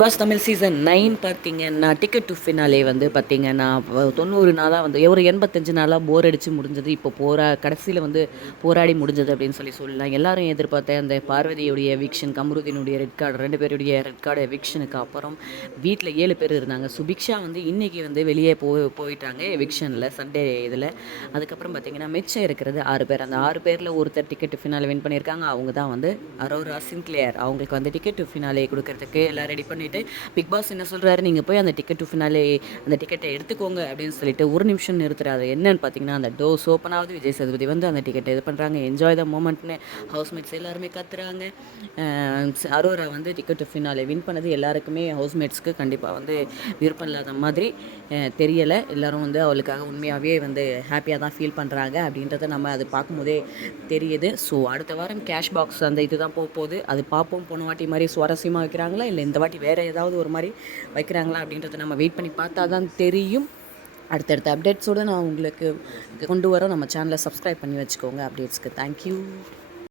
Pass Tamil season 9 பார்த்தீங்கன்னா, ticket to finale வந்து பார்த்தீங்கன்னா, 90 நாளா வந்து ஒரு 85 நாளா போர் அடிச்சு முடிஞ்சது. இப்போ கடைசியில வந்து போராடி முடிஞ்சது அப்படின்னு சொல்லலாம். எல்லாரும் எதிர்பார்த்த அந்த பார்வதியுடைய எவிக்ஷன், கமருதீனுடைய ரெட் கார்டு 2 பேருடைய ரெட் கார்டு எவிக்ஷனுக்கு அப்புறம் வீட்ல 7 பேர் இருந்தாங்க. சுபிக்ஷா வந்து இன்னைக்கு வந்து வெளியே போயிட்டாங்க எவிக்ஷன்ல சண்டே இதில. அதுக்கப்புறம் பார்த்தீங்கன்னா, மிச்சம் இருக்கிறது 6 பேர். அந்த 6 பேர்ல ஒருத்தர் டிக்கெட் டு ஃபினாலே வின் பண்ணியிருக்காங்க. அவங்க தான் வந்து அரோரா சின்க்ளியர். அவங்களுக்கு வந்து டிக்கெட் டு ஃபினாலே கொடுக்கறதுக்கு எல்லாம் ரெடி பண்ணி பிக் பாஸ் என்ன சொல்கிறாரு, நீங்கள் போய் அந்த டிக்கெட் டு ஃபினாலே அந்த டிக்கெட்டை எடுத்துக்கோங்க அப்படின்னு சொல்லிட்டு ஒரு நிமிஷம் நிறுத்துறாரு. என்னன்னு பார்த்தீங்கன்னா, அந்த டோர்ஸ் ஓப்பன் ஆகுது. விஜய் சேதுபதி வந்து அந்த டிக்கெட்டை இது பண்ணுறாங்க. என்ஜாய் த மூமெண்ட்னு ஹவுஸ்மேட்ஸ் எல்லாருமே கத்துறாங்க. அரோரா வந்து டிக்கெட் டு ஃபினாலே வின் பண்ணது எல்லாருக்குமே ஹவுஸ்மேட்ஸ்க்கு கண்டிப்பாக வந்து விருப்பம் இல்லாத மாதிரி தெரியலை. எல்லோரும் வந்து அவளுக்காக உண்மையாகவே வந்து ஹாப்பியாக தான் ஃபீல் பண்ணுறாங்க அப்படின்றத நம்ம அது பார்க்கும்போதே தெரியுது. ஸோ அடுத்த வாரம் கேஷ் பாக்ஸ் அந்த இது தான் போகுது. அது பார்ப்போம். போன வாட்டி மாதிரி சுவாரஸ்யமாக வைக்கிறாங்களா, இல்லை இந்த வாட்டி வேறு ஏதாவது ஒரு மாதிரி வைக்கிறாங்களா அப்படின்றத நம்ம வெயிட் பண்ணி பார்த்தா தான் தெரியும். அடுத்தடுத்த அப்டேட்ஸோடு நான் உங்களுக்கு கொண்டு வரோம். நம்ம சேனலை சப்ஸ்கிரைப் பண்ணி வச்சுக்கோங்க அப்டேட்ஸ்க்கு. தேங்க்யூ.